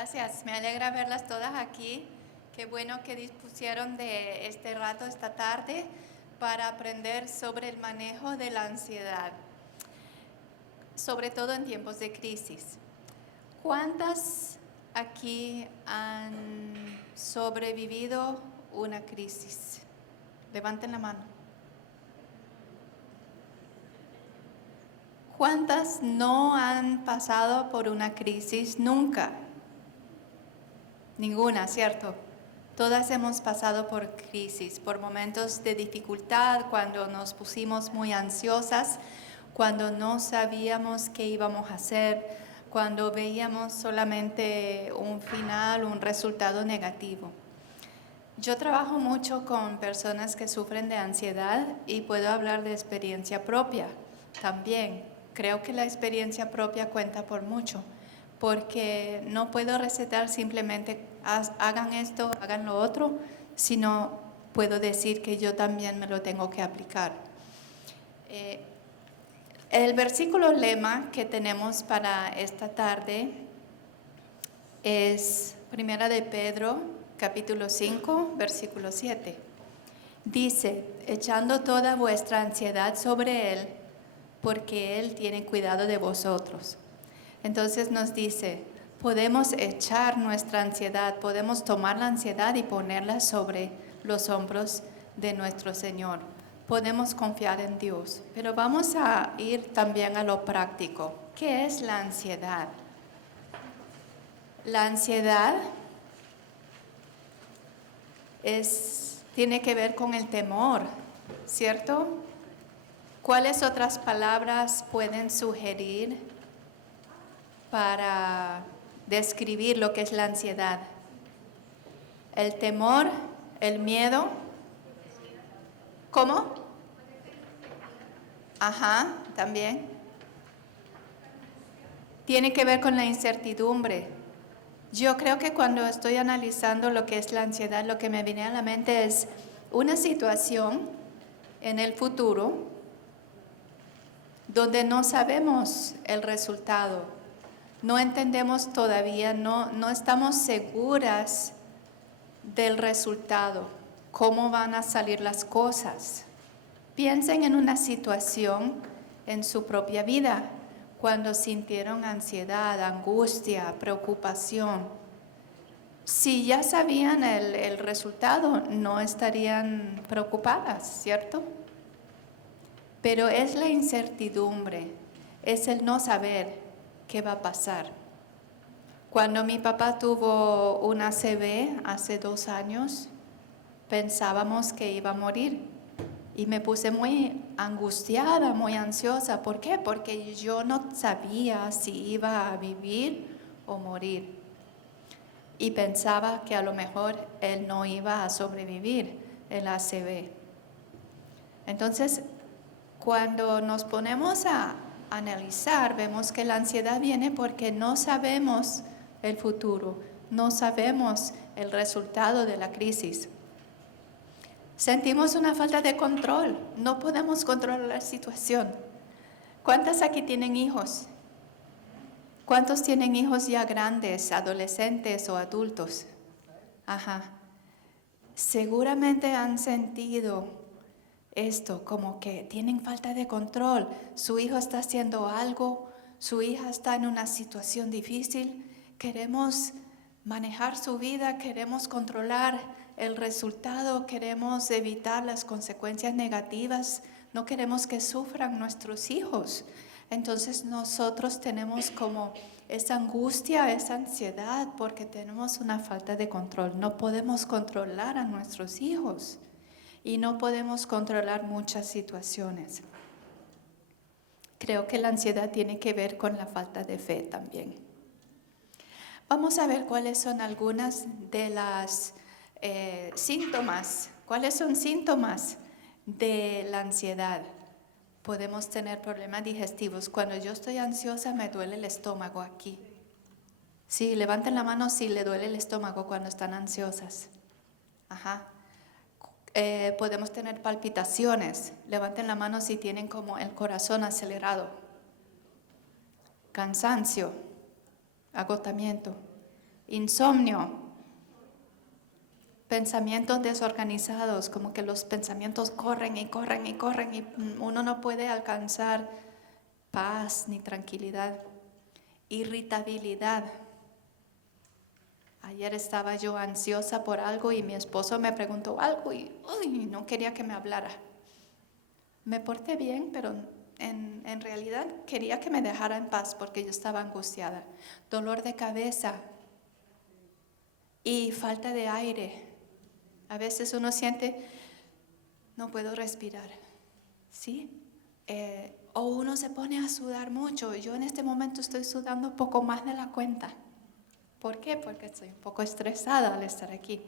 Gracias, me alegra verlas todas aquí. Qué bueno que dispusieron de este rato esta tarde para aprender sobre el manejo de la ansiedad, sobre todo en tiempos de crisis. ¿Cuántas aquí han sobrevivido una crisis? Levanten la mano. ¿Cuántas no han pasado por una crisis nunca? Ninguna, ¿cierto? Todas hemos pasado por crisis, por momentos de dificultad, cuando nos pusimos muy ansiosas, cuando no sabíamos qué íbamos a hacer, cuando veíamos solamente un final, un resultado negativo. Yo trabajo mucho con personas que sufren de ansiedad y puedo hablar de experiencia propia también. Creo que la experiencia propia cuenta por mucho, porque no puedo recetar simplemente hagan esto, hagan lo otro, sino puedo decir que yo también me lo tengo que aplicar. El versículo lema que tenemos para esta tarde es Primera de Pedro, capítulo 5, versículo 7. Dice, echando toda vuestra ansiedad sobre Él, porque Él tiene cuidado de vosotros. Entonces nos dice, podemos echar nuestra ansiedad, podemos tomar la ansiedad y ponerla sobre los hombros de nuestro Señor. Podemos confiar en Dios, pero vamos a ir también a lo práctico. ¿Qué es la ansiedad? La ansiedad tiene que ver con el temor, ¿cierto? ¿Cuáles otras palabras pueden sugerir para describir lo que es la ansiedad? El temor, el miedo. ¿Cómo? Ajá, también. Tiene que ver con la incertidumbre. Yo creo que cuando estoy analizando lo que es la ansiedad, lo que me viene a la mente es una situación en el futuro donde no sabemos el resultado, no entendemos todavía, no estamos seguras del resultado, cómo van a salir las cosas. Piensen en una situación en su propia vida, cuando sintieron ansiedad, angustia, preocupación. Si ya sabían el resultado, no estarían preocupadas, ¿cierto? Pero es la incertidumbre, es el no saber qué va a pasar. Cuando mi papá tuvo una ACV hace 2 años, pensábamos que iba a morir y me puse muy angustiada, muy ansiosa. ¿Por qué? Porque yo no sabía si iba a vivir o morir y pensaba que a lo mejor él no iba a sobrevivir el ACV. Entonces, cuando nos ponemos a analizar, vemos que la ansiedad viene porque no sabemos el futuro, no sabemos el resultado de la crisis. Sentimos una falta de control, no podemos controlar la situación. ¿Cuántas aquí tienen hijos? ¿Cuántos tienen hijos ya grandes, adolescentes o adultos? Ajá. Seguramente han sentido esto, como que tienen falta de control. Su hijo está haciendo algo, su hija está en una situación difícil. Queremos manejar su vida, queremos controlar el resultado, queremos evitar las consecuencias negativas, no queremos que sufran nuestros hijos. Entonces nosotros tenemos como esa angustia, esa ansiedad, porque tenemos una falta de control. No podemos controlar a nuestros hijos y no podemos controlar muchas situaciones. Creo que la ansiedad tiene que ver con la falta de fe también. Vamos a ver cuáles son algunas de las síntomas. ¿Cuáles son síntomas de la ansiedad? Podemos tener problemas digestivos. Cuando yo estoy ansiosa me duele el estómago aquí. Sí, levanten la mano si le duele el estómago cuando están ansiosas. Ajá. Podemos tener palpitaciones. Levanten la mano si tienen como el corazón acelerado. Cansancio, agotamiento. insomnio, pensamientos desorganizados, como que los pensamientos corren y corren y corren y uno no puede alcanzar paz ni tranquilidad. Irritabilidad. Ayer estaba yo ansiosa por algo y mi esposo me preguntó algo y no quería que me hablara. Me porté bien, pero en realidad quería que me dejara en paz porque yo estaba angustiada. Dolor de cabeza y falta de aire. A veces uno siente, no puedo respirar, ¿sí? O uno se pone a sudar mucho. Yo en este momento estoy sudando un poco más de la cuenta. ¿Por qué? Porque estoy un poco estresada al estar aquí.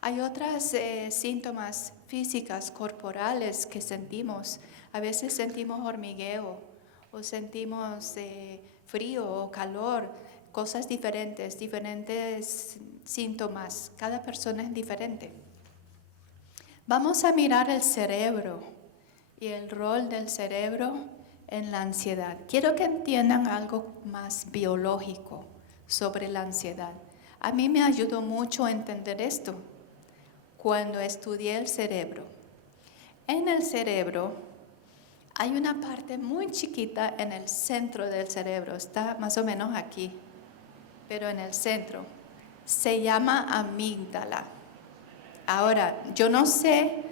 Hay otros síntomas físicos, corporales que sentimos. A veces sentimos hormigueo o sentimos frío o calor, cosas diferentes síntomas. Cada persona es diferente. Vamos a mirar el cerebro y el rol del cerebro en la ansiedad. Quiero que entiendan algo más biológico sobre la ansiedad. A mí me ayudó mucho a entender esto cuando estudié el cerebro. En el cerebro hay una parte muy chiquita en el centro del cerebro, está más o menos aquí, pero en el centro. Se llama amígdala. Ahora, yo no sé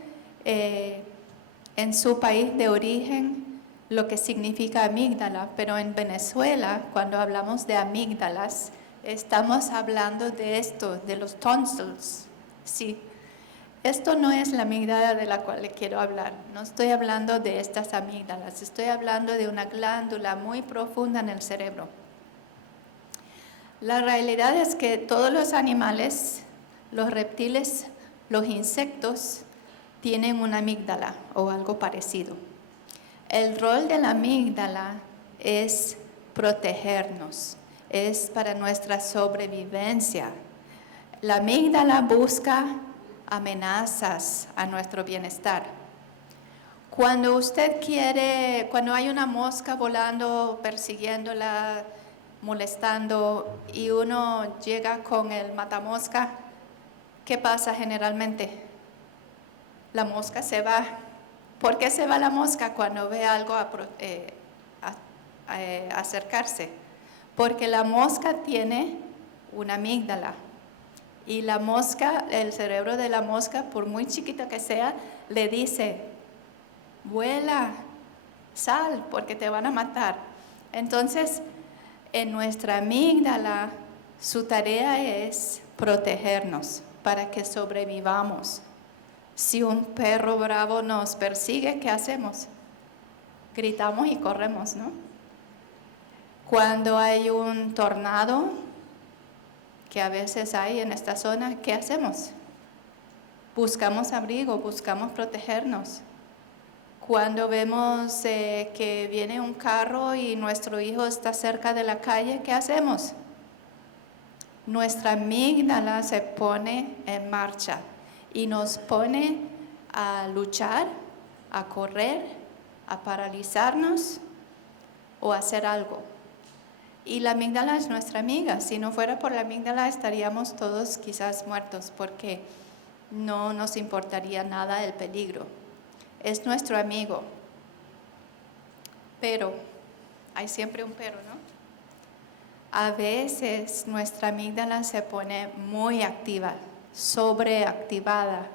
en su país de origen lo que significa amígdala, pero en Venezuela, cuando hablamos de amígdalas, estamos hablando de esto, de los tonsils. Sí, esto no es la amígdala de la cual le quiero hablar. No estoy hablando de estas amígdalas, estoy hablando de una glándula muy profunda en el cerebro. La realidad es que todos los animales, los reptiles, los insectos, tienen una amígdala o algo parecido. El rol de la amígdala es protegernos, es para nuestra sobrevivencia. La amígdala busca amenazas a nuestro bienestar. Cuando cuando hay una mosca volando, persiguiéndola, molestando y uno llega con el matamosca, ¿qué pasa generalmente? La mosca se va. ¿Por qué se va la mosca cuando ve algo acercarse? Porque la mosca tiene una amígdala. Y la mosca, el cerebro de la mosca, por muy chiquito que sea, le dice, vuela, sal, porque te van a matar. Entonces, en nuestra amígdala, su tarea es protegernos para que sobrevivamos. Si un perro bravo nos persigue, ¿qué hacemos? Gritamos y corremos, ¿no? Cuando hay un tornado, que a veces hay en esta zona, ¿qué hacemos? Buscamos abrigo, buscamos protegernos. Cuando vemos que viene un carro y nuestro hijo está cerca de la calle, ¿qué hacemos? Nuestra amígdala se pone en marcha y nos pone a luchar, a correr, a paralizarnos o a hacer algo. Y la amígdala es nuestra amiga. Si no fuera por la amígdala estaríamos todos quizás muertos porque no nos importaría nada el peligro. Es nuestro amigo. Pero, hay siempre un pero, ¿no? A veces nuestra amígdala se pone muy activa, sobreactivada.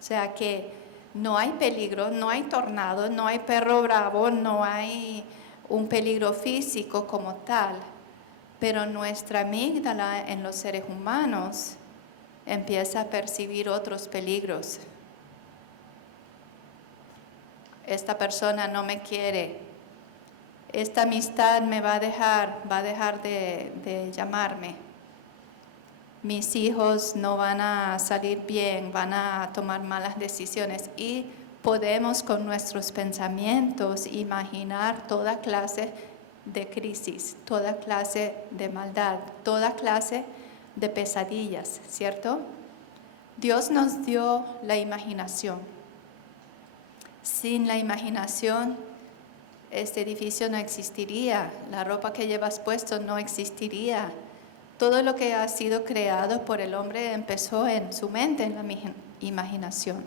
O sea que no hay peligro, no hay tornado, no hay perro bravo, no hay un peligro físico como tal, pero nuestra amígdala en los seres humanos empieza a percibir otros peligros. Esta persona no me quiere, esta amistad me va a dejar de llamarme. Mis hijos no van a salir bien, van a tomar malas decisiones y podemos con nuestros pensamientos imaginar toda clase de crisis, toda clase de maldad, toda clase de pesadillas, ¿cierto? Dios nos dio la imaginación. Sin la imaginación, este edificio no existiría, la ropa que llevas puesto no existiría, todo lo que ha sido creado por el hombre empezó en su mente, en la imaginación.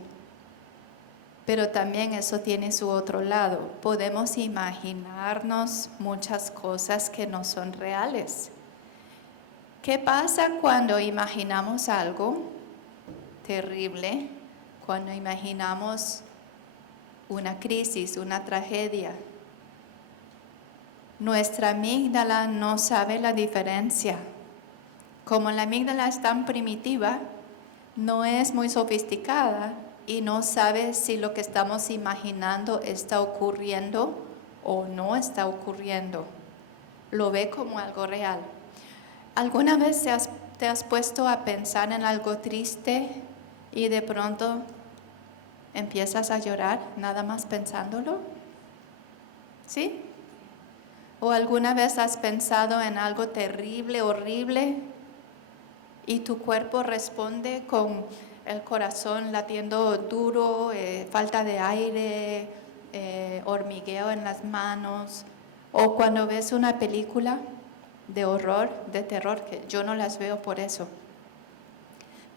Pero también eso tiene su otro lado. Podemos imaginarnos muchas cosas que no son reales. ¿Qué pasa cuando imaginamos algo terrible? Cuando imaginamos una crisis, una tragedia. Nuestra amígdala no sabe la diferencia. Como la amígdala es tan primitiva, no es muy sofisticada y no sabe si lo que estamos imaginando está ocurriendo o no está ocurriendo. Lo ve como algo real. ¿Alguna vez te has puesto a pensar en algo triste y de pronto empiezas a llorar nada más pensándolo? ¿Sí? ¿O alguna vez has pensado en algo terrible, horrible, y tu cuerpo responde con el corazón latiendo duro, falta de aire, hormigueo en las manos? O cuando ves una película de horror, de terror, que yo no las veo por eso.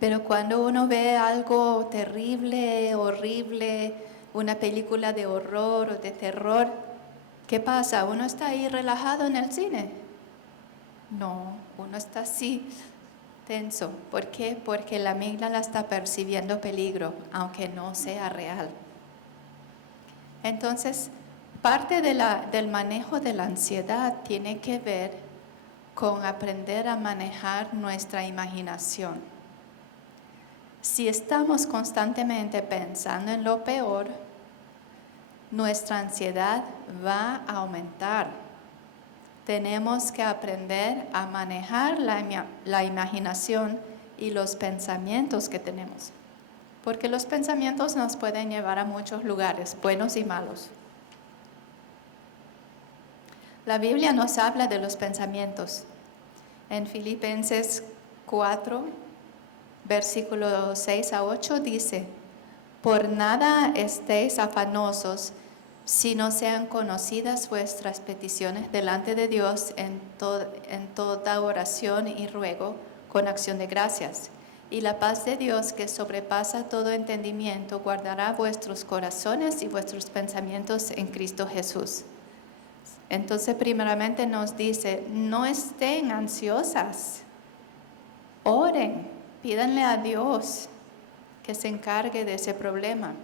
Pero cuando uno ve algo terrible, horrible, una película de horror o de terror, ¿qué pasa? ¿Uno está ahí relajado en el cine? No, uno está así tenso. ¿Por qué? Porque la amígdala está percibiendo peligro, aunque no sea real. Entonces, parte del manejo de la ansiedad tiene que ver con aprender a manejar nuestra imaginación. Si estamos constantemente pensando en lo peor, nuestra ansiedad va a aumentar. Tenemos que aprender a manejar la imaginación y los pensamientos que tenemos, porque los pensamientos nos pueden llevar a muchos lugares, buenos y malos. La Biblia nos habla de los pensamientos. En Filipenses 4, versículos 6 a 8 dice: por nada estéis afanosos, si no sean conocidas vuestras peticiones delante de Dios en toda oración y ruego con acción de gracias. Y la paz de Dios, que sobrepasa todo entendimiento, guardará vuestros corazones y vuestros pensamientos en Cristo Jesús. Entonces, primeramente nos dice, no estén ansiosas, oren, pídanle a Dios que se encargue de ese problema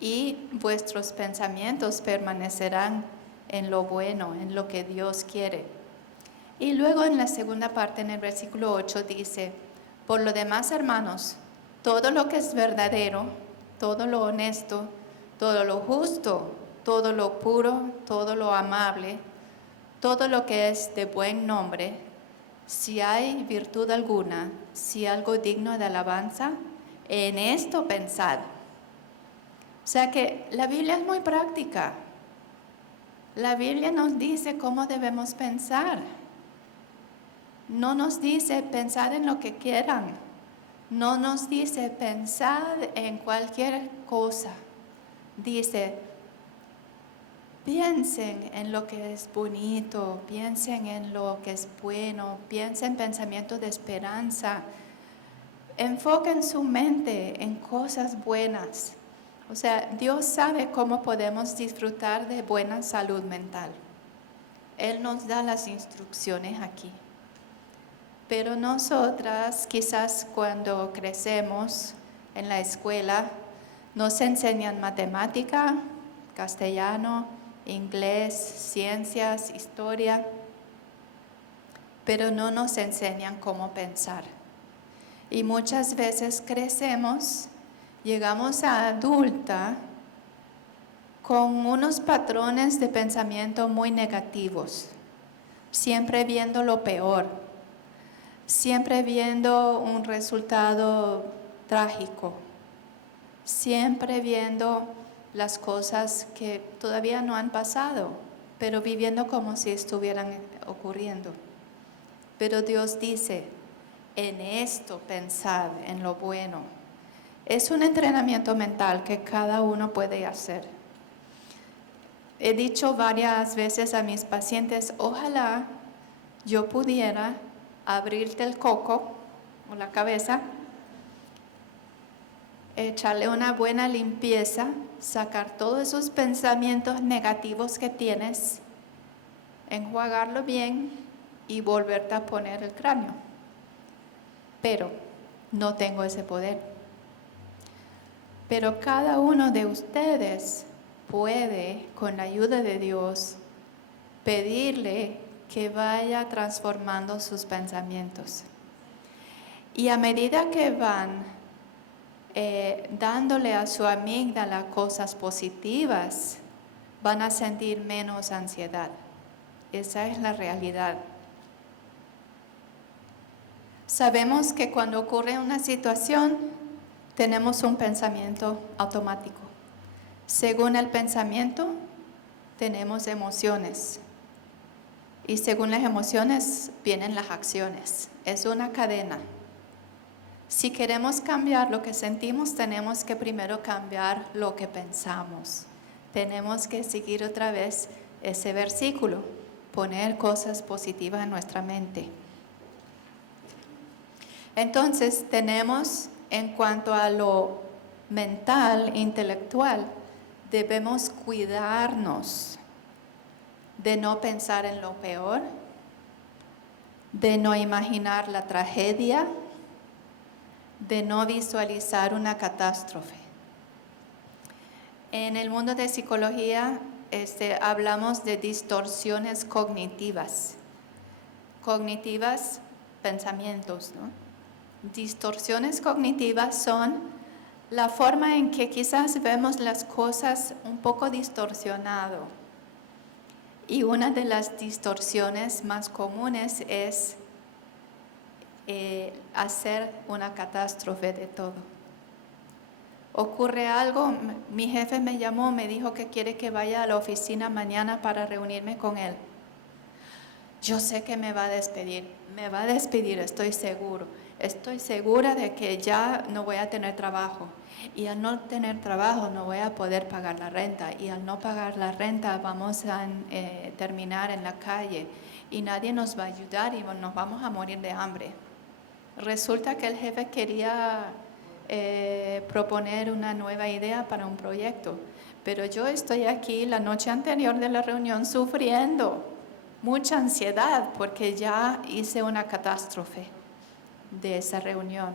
y vuestros pensamientos permanecerán en lo bueno, en lo que Dios quiere. Y luego en la segunda parte, en el versículo 8, dice, por lo demás, hermanos, todo lo que es verdadero, todo lo honesto, todo lo justo, todo lo puro, todo lo amable, todo lo que es de buen nombre, si hay virtud alguna, si algo digno de alabanza, en esto pensad. O sea que la Biblia es muy práctica. La Biblia nos dice cómo debemos pensar. No nos dice pensar en lo que quieran. No nos dice pensar en cualquier cosa. Dice, piensen en lo que es bonito, piensen en lo que es bueno, piensen en pensamientos de esperanza. Enfoquen su mente en cosas buenas. O sea, Dios sabe cómo podemos disfrutar de buena salud mental. Él nos da las instrucciones aquí. Pero nosotras, quizás cuando crecemos en la escuela, nos enseñan matemática, castellano, inglés, ciencias, historia, pero no nos enseñan cómo pensar. Y muchas veces crecemos, llegamos a adulta con unos patrones de pensamiento muy negativos, siempre viendo lo peor, siempre viendo un resultado trágico, siempre viendo las cosas que todavía no han pasado, pero viviendo como si estuvieran ocurriendo. Pero Dios dice, en esto pensad, en lo bueno. Es un entrenamiento mental que cada uno puede hacer. He dicho varias veces a mis pacientes, ojalá yo pudiera abrirte el coco o la cabeza, echarle una buena limpieza, sacar todos esos pensamientos negativos que tienes, enjuagarlo bien y volverte a poner el cráneo. Pero no tengo ese poder. Pero cada uno de ustedes puede, con la ayuda de Dios, pedirle que vaya transformando sus pensamientos. Y a medida que van dándole a su amígdala cosas positivas, van a sentir menos ansiedad. Esa es la realidad. Sabemos que cuando ocurre una situación, tenemos un pensamiento automático. Según el pensamiento, tenemos emociones. Y según las emociones, vienen las acciones. Es una cadena. Si queremos cambiar lo que sentimos, tenemos que primero cambiar lo que pensamos. Tenemos que seguir otra vez ese versículo, poner cosas positivas en nuestra mente. Entonces, tenemos, en cuanto a lo mental, intelectual, debemos cuidarnos de no pensar en lo peor, de no imaginar la tragedia, de no visualizar una catástrofe. En el mundo de psicología hablamos de distorsiones cognitivas. Cognitivas, pensamientos, ¿no? Distorsiones cognitivas son la forma en que quizás vemos las cosas un poco distorsionado. Y una de las distorsiones más comunes es hacer una catástrofe de todo. Ocurre algo, mi jefe me llamó, me dijo que quiere que vaya a la oficina mañana para reunirme con él. Yo sé que me va a despedir, estoy seguro. Estoy segura de que ya no voy a tener trabajo. Y al no tener trabajo no voy a poder pagar la renta. Y al no pagar la renta vamos a terminar en la calle. Y nadie nos va a ayudar y nos vamos a morir de hambre. Resulta que el jefe quería proponer una nueva idea para un proyecto, pero yo estoy aquí la noche anterior de la reunión sufriendo mucha ansiedad porque ya hice una catástrofe de esa reunión.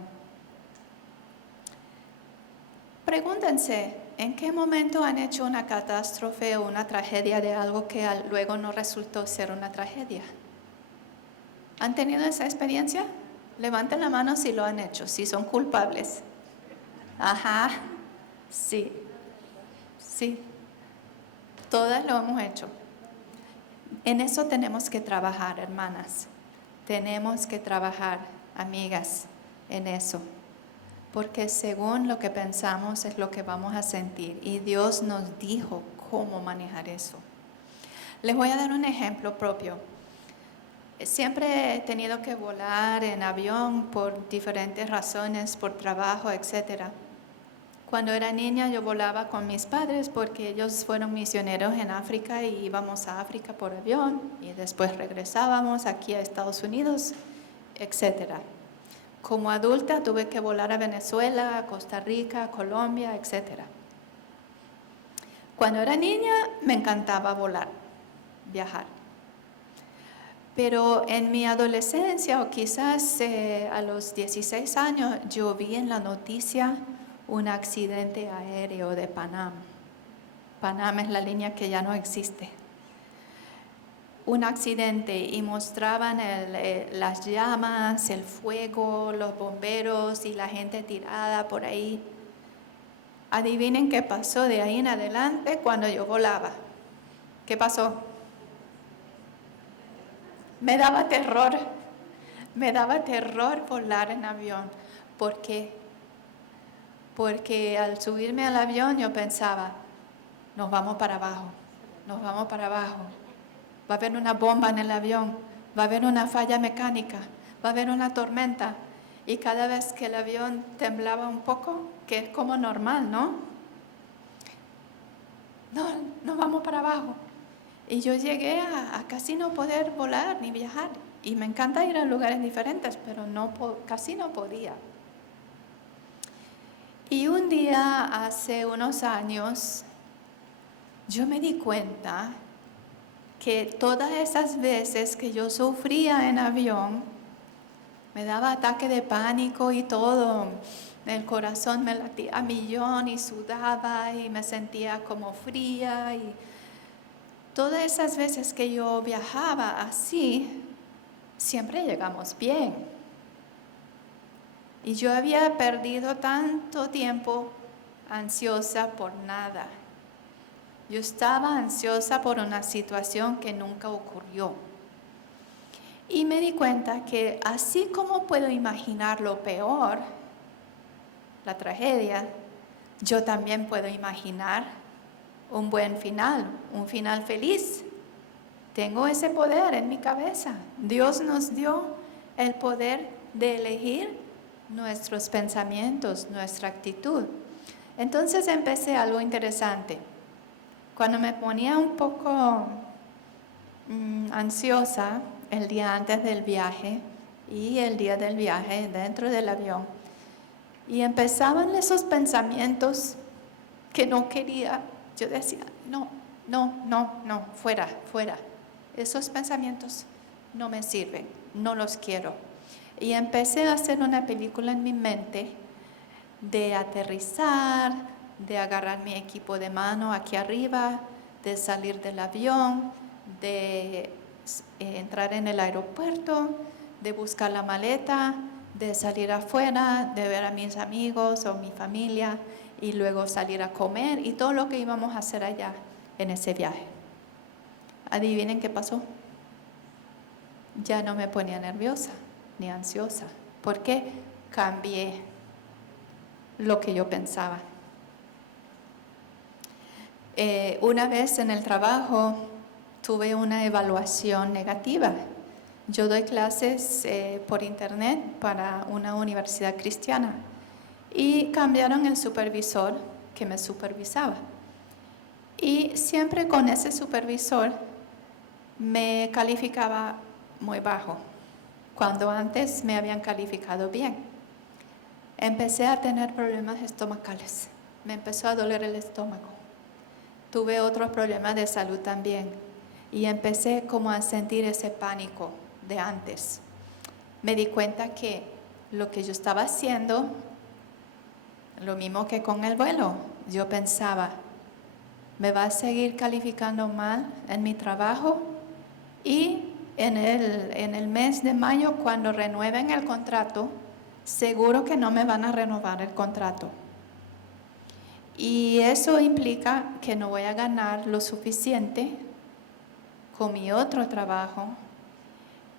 Pregúntense, ¿en qué momento han hecho una catástrofe o una tragedia de algo que luego no resultó ser una tragedia? ¿Han tenido esa experiencia? Levanten la mano si lo han hecho, si son culpables. Ajá, sí, todas lo hemos hecho. En eso tenemos que trabajar, hermanas. Tenemos que trabajar, amigas, en eso. Porque según lo que pensamos es lo que vamos a sentir. Y Dios nos dijo cómo manejar eso. Les voy a dar un ejemplo propio. Siempre he tenido que volar en avión por diferentes razones, por trabajo, etc. Cuando era niña yo volaba con mis padres porque ellos fueron misioneros en África y íbamos a África por avión y después regresábamos aquí a Estados Unidos, etc. Como adulta tuve que volar a Venezuela, a Costa Rica, a Colombia, etc. Cuando era niña me encantaba volar, viajar. Pero en mi adolescencia o quizás a los 16 años yo vi en la noticia un accidente aéreo de Panam. Panam es la línea que ya no existe. Un accidente y mostraban las llamas, el fuego, los bomberos y la gente tirada por ahí. Adivinen qué pasó de ahí en adelante cuando yo volaba. ¿Qué pasó? Me daba terror volar en avión. ¿Por qué? Porque al subirme al avión yo pensaba, nos vamos para abajo, va a haber una bomba en el avión, va a haber una falla mecánica, va a haber una tormenta. Y cada vez que el avión temblaba un poco, que es como normal, ¿no? No, nos vamos para abajo. Y yo llegué a casi no poder volar ni viajar. Y me encanta ir a lugares diferentes, pero casi no podía. Y un día, hace unos años, yo me di cuenta que todas esas veces que yo sufría en avión, me daba ataque de pánico y todo, el corazón me latía a millón y sudaba y me sentía como fría. Y todas esas veces que yo viajaba así, siempre llegamos bien. Y yo había perdido tanto tiempo ansiosa por nada. Yo estaba ansiosa por una situación que nunca ocurrió. Y me di cuenta que así como puedo imaginar lo peor, la tragedia, yo también puedo imaginar un buen final, un final feliz. Tengo ese poder en mi cabeza. Dios nos dio el poder de elegir nuestros pensamientos, nuestra actitud. Entonces empecé algo interesante. Cuando me ponía un poco ansiosa el día antes del viaje y el día del viaje dentro del avión, y empezaban esos pensamientos que no quería, yo decía, no, fuera. Esos pensamientos no me sirven, no los quiero. Y empecé a hacer una película en mi mente de aterrizar, de agarrar mi equipo de mano aquí arriba, de salir del avión, de entrar en el aeropuerto, de buscar la maleta, de salir afuera, de ver a mis amigos o mi familia y luego salir a comer y todo lo que íbamos a hacer allá en ese viaje. Adivinen qué pasó. Ya no me ponía nerviosa ni ansiosa. ¿Por qué? Cambié lo que yo pensaba. Una vez en el trabajo tuve una evaluación negativa. Yo doy clases por internet para una universidad cristiana y cambiaron el supervisor que me supervisaba. Y siempre con ese supervisor me calificaba muy bajo, cuando antes me habían calificado bien. Empecé a tener problemas estomacales, me empezó a doler el estómago. Tuve otros problemas de salud también y empecé como a sentir ese pánico de antes. Me di cuenta que lo que yo estaba haciendo, lo mismo que con el vuelo, yo pensaba, me va a seguir calificando mal en mi trabajo y en el mes de mayo, cuando renueven el contrato, seguro que no me van a renovar el contrato. Y eso implica que no voy a ganar lo suficiente con mi otro trabajo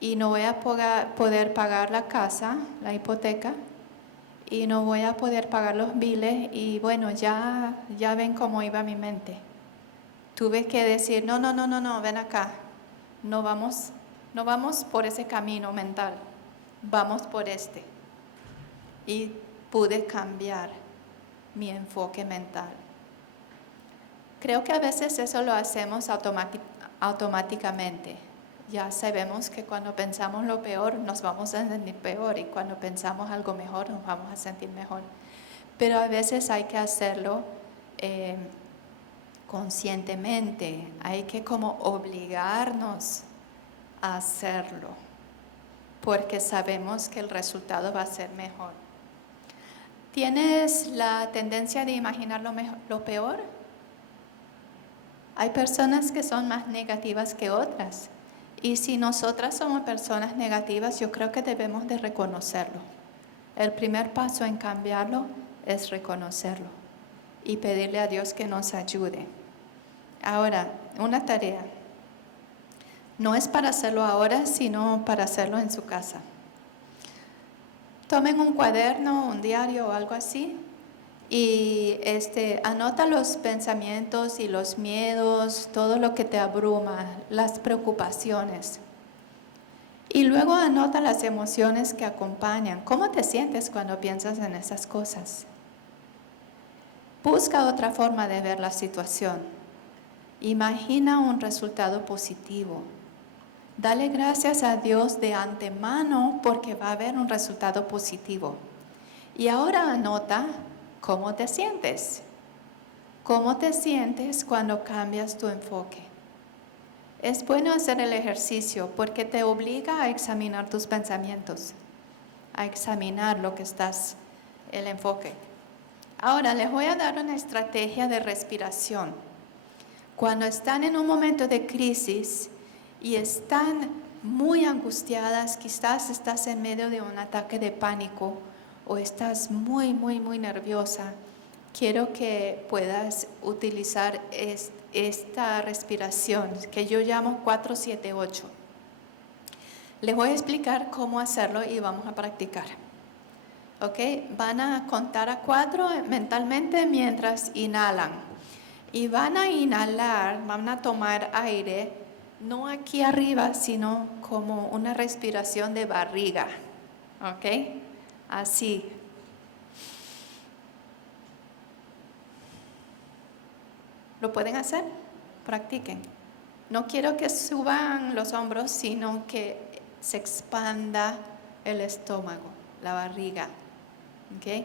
y no voy a poder pagar la casa, la hipoteca, y no voy a poder pagar los biles. Y bueno, ya ven cómo iba mi mente. Tuve que decir, no, ven acá, no vamos por ese camino mental, vamos por este. Y pude cambiar mi enfoque mental. Creo que a veces eso lo hacemos automáticamente. Ya sabemos que cuando pensamos lo peor nos vamos a sentir peor y cuando pensamos algo mejor nos vamos a sentir mejor. Pero a veces hay que hacerlo conscientemente, hay que como obligarnos a hacerlo, porque sabemos que el resultado va a ser mejor. ¿Tienes la tendencia de imaginar lo peor? Hay personas que son más negativas que otras. Y si nosotras somos personas negativas, yo creo que debemos de reconocerlo. El primer paso en cambiarlo es reconocerlo y pedirle a Dios que nos ayude. Ahora, una tarea. No es para hacerlo ahora, sino para hacerlo en su casa. Tomen un cuaderno, un diario o algo así y anota los pensamientos y los miedos, todo lo que te abruma, las preocupaciones. Y luego anota las emociones que acompañan. ¿Cómo te sientes cuando piensas en esas cosas? Busca otra forma de ver la situación. Imagina un resultado positivo. Dale gracias a Dios de antemano porque va a haber un resultado positivo. Y ahora anota cómo te sientes. ¿Cómo te sientes cuando cambias tu enfoque? Es bueno hacer el ejercicio porque te obliga a examinar tus pensamientos, a examinar lo que el enfoque. Ahora les voy a dar una estrategia de respiración. Cuando están en un momento de crisis y están muy angustiadas, quizás estás en medio de un ataque de pánico o estás muy nerviosa, quiero que puedas utilizar esta respiración que yo llamo 4-7-8. Les voy a explicar cómo hacerlo y vamos a practicar. ¿Ok? Van a contar a 4 mentalmente mientras inhalan. Y van a inhalar, van a tomar aire, no aquí arriba, sino como una respiración de barriga. ¿Ok? Así. ¿Lo pueden hacer? Practiquen. No quiero que suban los hombros, sino que se expanda el estómago, la barriga. ¿Ok?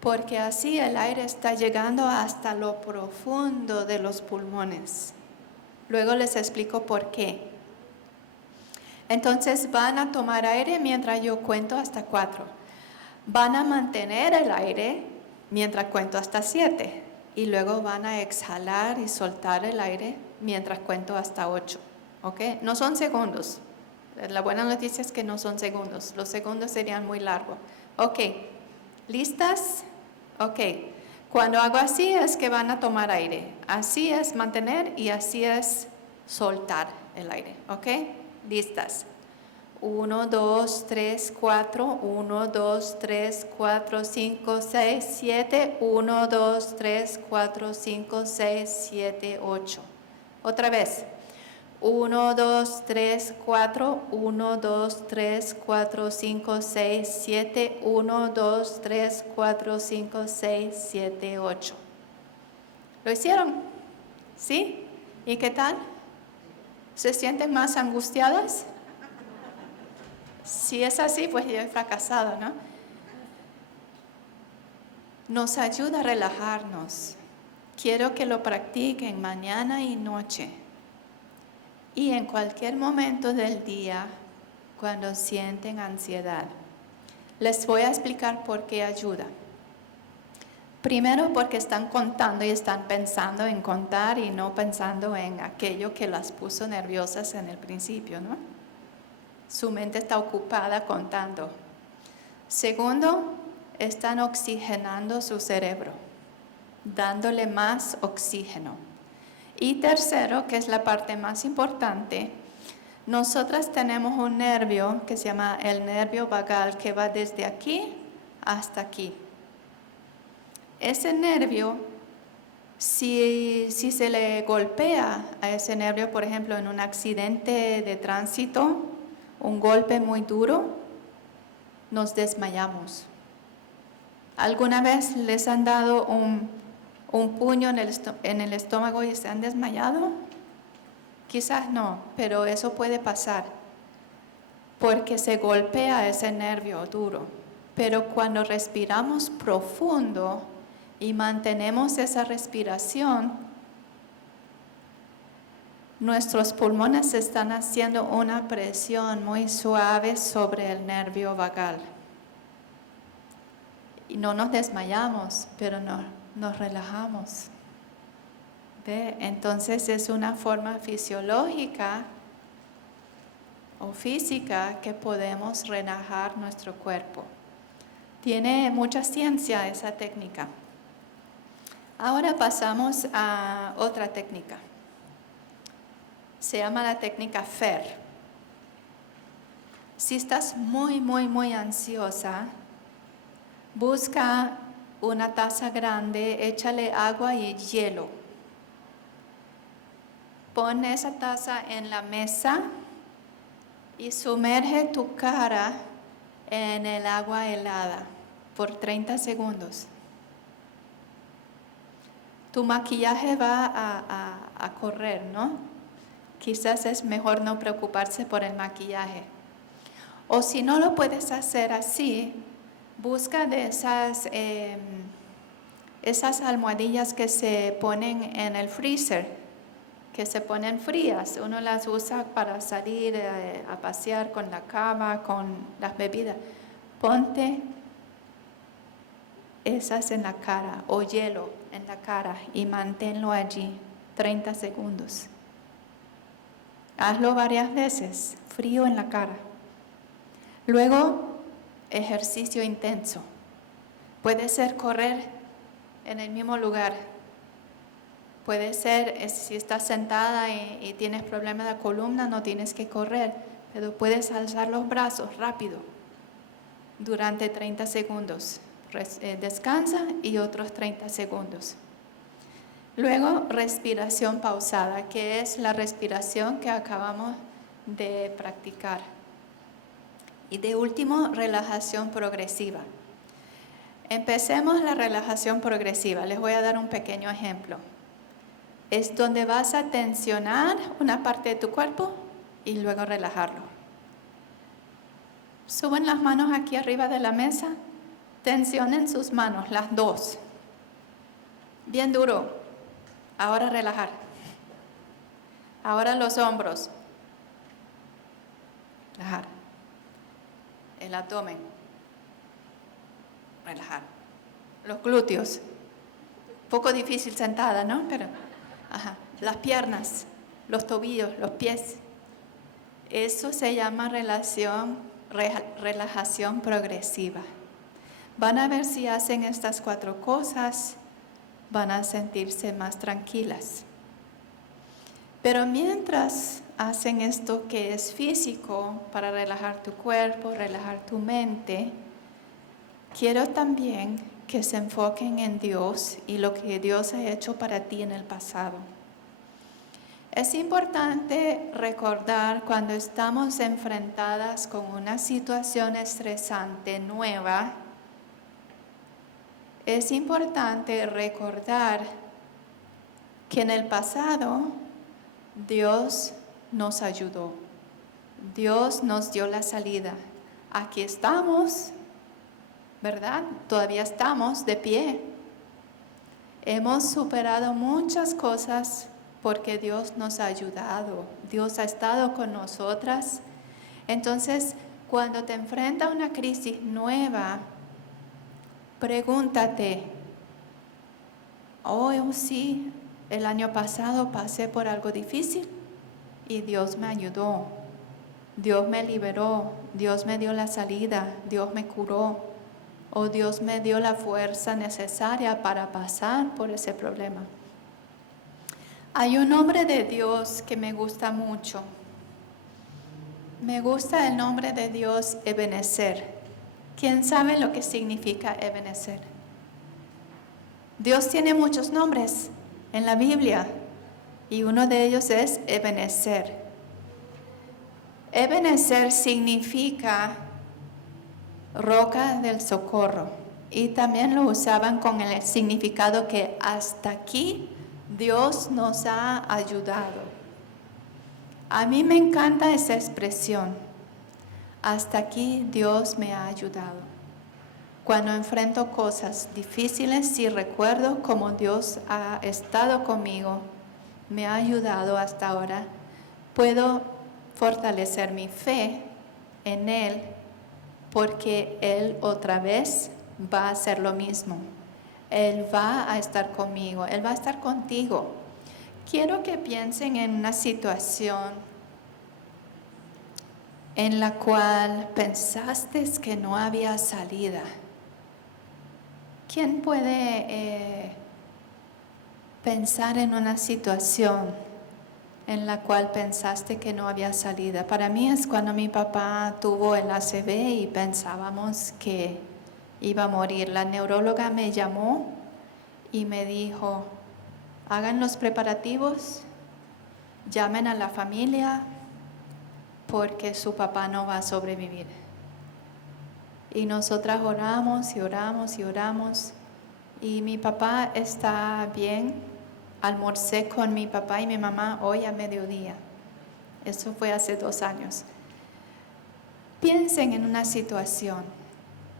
Porque así el aire está llegando hasta lo profundo de los pulmones. Luego les explico por qué. Entonces van a tomar aire mientras yo cuento hasta 4. Van a mantener el aire mientras cuento hasta 7. Y luego van a exhalar y soltar el aire mientras cuento hasta 8. ¿Ok? No son segundos. La buena noticia es que no son segundos. Los segundos serían muy largos. Ok. ¿Listas? Ok. Cuando hago así es que van a tomar aire. Así es mantener y así es soltar el aire. ¿Ok? Listas. 1, 2, 3, 4. 1, 2, 3, 4, 5, 6, 7. 1, 2, 3, 4, 5, 6, 7, 8. Otra vez. 1, 2, 3, 4, 1, 2, 3, 4, 5, 6, 7, 1, 2, 3, 4, 5, 6, 7, 8. ¿Lo hicieron? ¿Sí? ¿Y qué tal? ¿Se sienten más angustiadas? Si es así, pues yo he fracasado, ¿no? Nos ayuda a relajarnos. Quiero que lo practiquen mañana y noche. Y en cualquier momento del día, cuando sienten ansiedad. Les voy a explicar por qué ayuda. Primero, porque están contando y están pensando en contar y no pensando en aquello que las puso nerviosas en el principio, ¿no? Su mente está ocupada contando. Segundo, están oxigenando su cerebro, dándole más oxígeno. Y tercero, que es la parte más importante, nosotras tenemos un nervio que se llama el nervio vagal que va desde aquí hasta aquí. Ese nervio, si se le golpea a ese nervio, por ejemplo, en un accidente de tránsito, un golpe muy duro, nos desmayamos. ¿Alguna vez les han dado un puño en el estómago y se han desmayado? Quizás no, pero eso puede pasar porque se golpea ese nervio duro. Pero cuando respiramos profundo y mantenemos esa respiración, nuestros pulmones están haciendo una presión muy suave sobre el nervio vagal. Y no nos desmayamos, pero nos relajamos. ¿Ve? Entonces es una forma fisiológica o física que podemos relajar nuestro cuerpo. Tiene mucha ciencia esa técnica. Ahora pasamos a otra técnica. Se llama la técnica FER. Si estás muy ansiosa, busca una taza grande, échale agua y hielo. Pon esa taza en la mesa y sumerge tu cara en el agua helada por 30 segundos. Tu maquillaje va a correr, ¿no? quizás es mejor no preocuparse por el maquillaje. O si no lo puedes hacer así, busca de esas almohadillas que se ponen en el freezer, que se ponen frías. Uno las usa para salir a pasear con la cama, con las bebidas. Ponte esas en la cara o hielo en la cara y manténlo allí 30 segundos. Hazlo varias veces, frío en la cara. Luego, ejercicio intenso. Puede ser correr en el mismo lugar. Puede ser, si estás sentada y tienes problemas de columna, no tienes que correr, pero puedes alzar los brazos rápido durante 30 segundos. Descansa y otros 30 segundos. Luego, respiración pausada, que es la respiración que acabamos de practicar. Y de último, relajación progresiva. Empecemos la relajación progresiva. Les voy a dar un pequeño ejemplo. Es donde vas a tensionar una parte de tu cuerpo y luego relajarlo. Suben las manos aquí arriba de la mesa. Tensionen sus manos, las dos. Bien duro. Ahora relajar. Ahora los hombros. Relajar. El abdomen. Relajar. Los glúteos. Poco difícil sentada, ¿no? Pero, las piernas, los tobillos, los pies. Eso se llama relajación progresiva. Van a ver si hacen estas 4 cosas, van a sentirse más tranquilas. Pero mientras hacen esto que es físico, para relajar tu cuerpo, relajar tu mente, quiero también que se enfoquen en Dios y lo que Dios ha hecho para ti en el pasado. Es importante recordar cuando estamos enfrentadas con una situación estresante nueva. Es importante recordar que en el pasado Dios nos ayudó. Dios nos dio la salida. Aquí estamos, ¿verdad? Todavía estamos de pie. Hemos superado muchas cosas porque Dios nos ha ayudado. Dios ha estado con nosotras. Entonces, cuando te enfrentas a una crisis nueva, pregúntate, sí, el año pasado pasé por algo difícil y Dios me ayudó, Dios me liberó, Dios me dio la salida, Dios me curó, o Dios me dio la fuerza necesaria para pasar por ese problema. Hay un nombre de Dios que me gusta mucho. Me gusta el nombre de Dios, Ebenezer. ¿Quién sabe lo que significa Ebenezer? Dios tiene muchos nombres en la Biblia y uno de ellos es Ebenezer. Ebenezer significa roca del socorro y también lo usaban con el significado que hasta aquí Dios nos ha ayudado. A mí me encanta esa expresión. Hasta aquí Dios me ha ayudado. Cuando enfrento cosas difíciles y recuerdo cómo Dios ha estado conmigo, me ha ayudado hasta ahora, puedo fortalecer mi fe en Él porque Él otra vez va a hacer lo mismo. Él va a estar conmigo, Él va a estar contigo. Quiero que piensen en una situación en la cual pensaste que no había salida. ¿Quién puede pensar en una situación en la cual pensaste que no había salida? Para mí es cuando mi papá tuvo el ACV y pensábamos que iba a morir. La neuróloga me llamó y me dijo, hagan los preparativos, llamen a la familia, porque su papá no va a sobrevivir. Y nosotras oramos y oramos y oramos. Y mi papá está bien. Almorcé con mi papá y mi mamá hoy a mediodía. Eso fue hace 2 años. Piensen en una situación.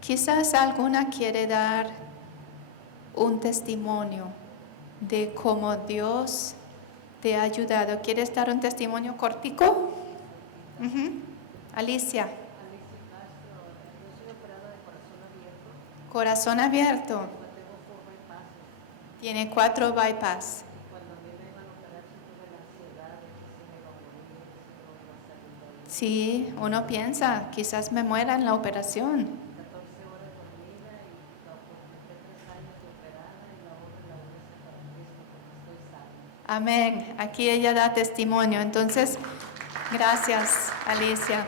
Quizás alguna quiere dar un testimonio de cómo Dios te ha ayudado. ¿Quieres dar un testimonio cortico? Alicia. Corazón abierto. Tiene 4 bypass. Sí, uno piensa, quizás me muera en la operación. Amén. Aquí ella da testimonio. Entonces, gracias, Alicia.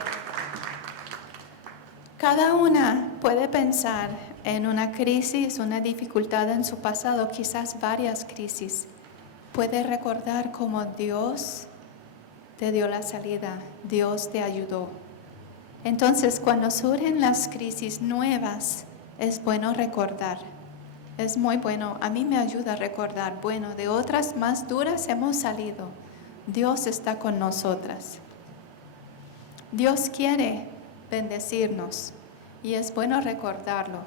Cada una puede pensar en una crisis, una dificultad en su pasado, quizás varias crisis. Puede recordar cómo Dios te dio la salida, Dios te ayudó. Entonces, cuando surgen las crisis nuevas, es bueno recordar. Es muy bueno, a mí me ayuda a recordar, bueno, de otras más duras hemos salido. Dios está con nosotras. Dios quiere bendecirnos y es bueno recordarlo.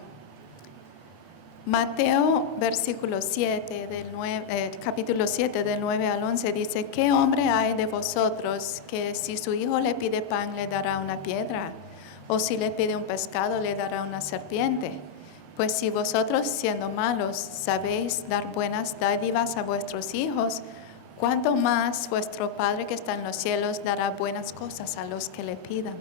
Mateo capítulo 7 del 9 al 11 dice: ¿qué hombre hay de vosotros que si su hijo le pide pan le dará una piedra? ¿O si le pide un pescado le dará una serpiente? Pues si vosotros, siendo malos, sabéis dar buenas dádivas a vuestros hijos, ¿cuánto más vuestro Padre que está en los cielos dará buenas cosas a los que le pidan?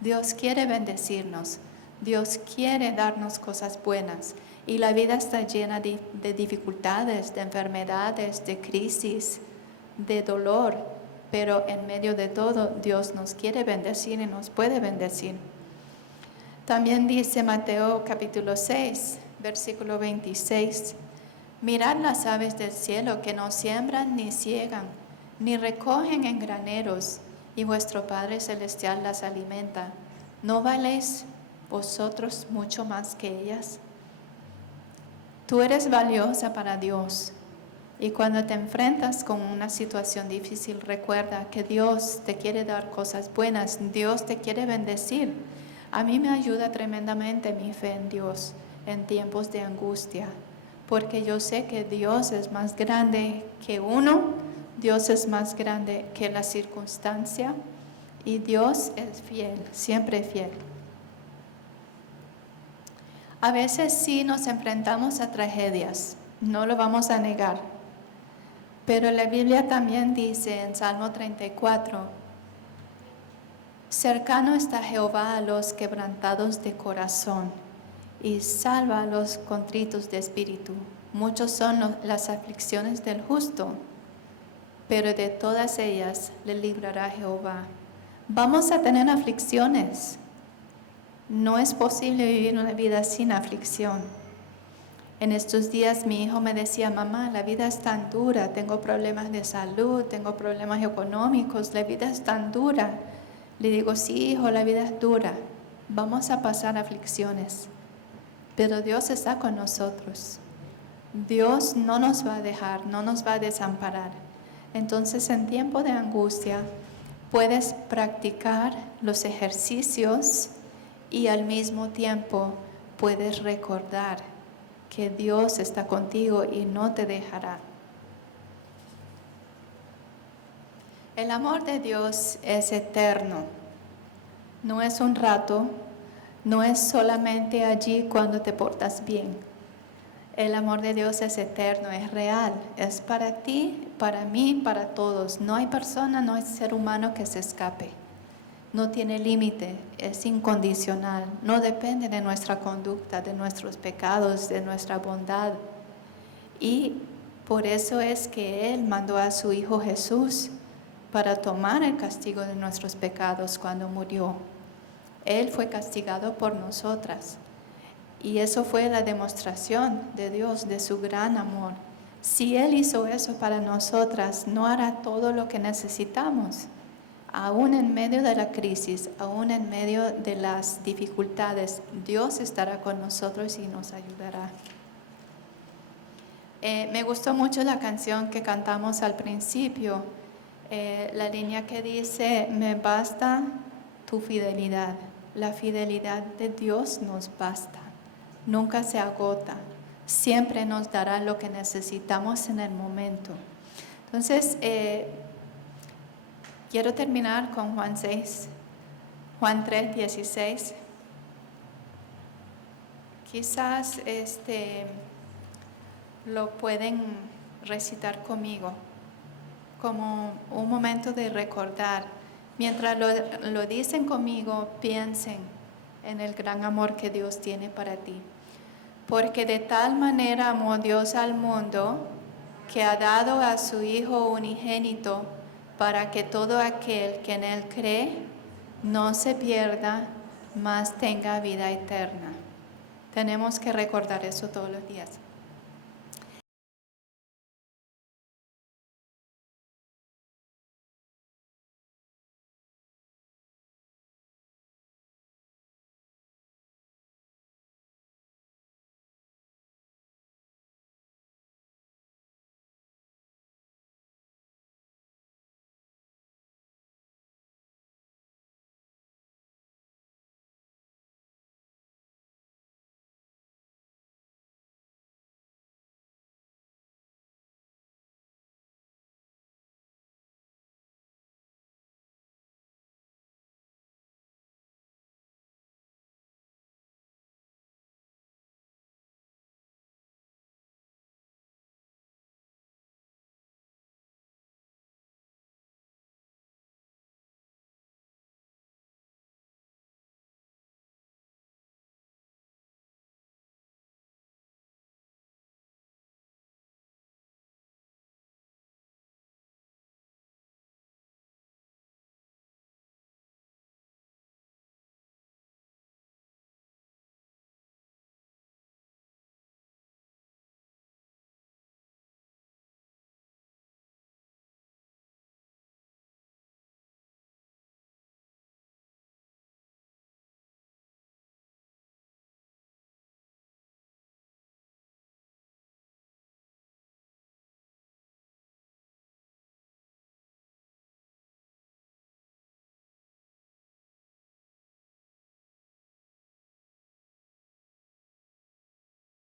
Dios quiere bendecirnos, Dios quiere darnos cosas buenas, y la vida está llena de dificultades, de enfermedades, de crisis, de dolor, pero en medio de todo Dios nos quiere bendecir y nos puede bendecir. También dice Mateo capítulo 6, versículo 26, mirad las aves del cielo que no siembran ni ciegan, ni recogen en graneros, y vuestro Padre Celestial las alimenta. ¿No valéis vosotros mucho más que ellas? Tú eres valiosa para Dios. Y cuando te enfrentas con una situación difícil, recuerda que Dios te quiere dar cosas buenas, Dios te quiere bendecir. A mí me ayuda tremendamente mi fe en Dios en tiempos de angustia, porque yo sé que Dios es más grande que uno, Dios es más grande que la circunstancia y Dios es fiel, siempre fiel. A veces sí nos enfrentamos a tragedias, no lo vamos a negar, pero la Biblia también dice en Salmo 34, cercano está Jehová a los quebrantados de corazón y salva a los contritos de espíritu. Muchos son las aflicciones del justo, pero de todas ellas le librará Jehová. Vamos a tener aflicciones. No es posible vivir una vida sin aflicción. En estos días mi hijo me decía: mamá, la vida es tan dura, tengo problemas de salud, tengo problemas económicos, la vida es tan dura. Le digo: sí, hijo, la vida es dura, vamos a pasar aflicciones, pero Dios está con nosotros. Dios no nos va a dejar, no nos va a desamparar. Entonces, en tiempo de angustia, puedes practicar los ejercicios y al mismo tiempo puedes recordar que Dios está contigo y no te dejará. El amor de Dios es eterno, no es un rato, no es solamente allí cuando te portas bien. El amor de Dios es eterno, es real, es para ti, para mí, para todos. No hay persona, no hay ser humano que se escape. No tiene límite, es incondicional, no depende de nuestra conducta, de nuestros pecados, de nuestra bondad. Y por eso es que Él mandó a su Hijo Jesús para tomar el castigo de nuestros pecados cuando murió. Él fue castigado por nosotras. Y eso fue la demostración de Dios, de su gran amor. Si Él hizo eso para nosotras, ¿no hará todo lo que necesitamos? Aún en medio de la crisis, aún en medio de las dificultades, Dios estará con nosotros y nos ayudará. Me gustó mucho la canción que cantamos al principio. la línea que dice, me basta tu fidelidad. La fidelidad de Dios nos basta, nunca se agota, siempre nos dará lo que necesitamos en el momento. Entonces, quiero terminar con Juan 3:16. Quizás lo pueden recitar conmigo como un momento de recordar. Mientras lo dicen conmigo, piensen en el gran amor que Dios tiene para ti. Porque de tal manera amó Dios al mundo que ha dado a su Hijo unigénito para que todo aquel que en Él cree no se pierda, mas tenga vida eterna. Tenemos que recordar eso todos los días.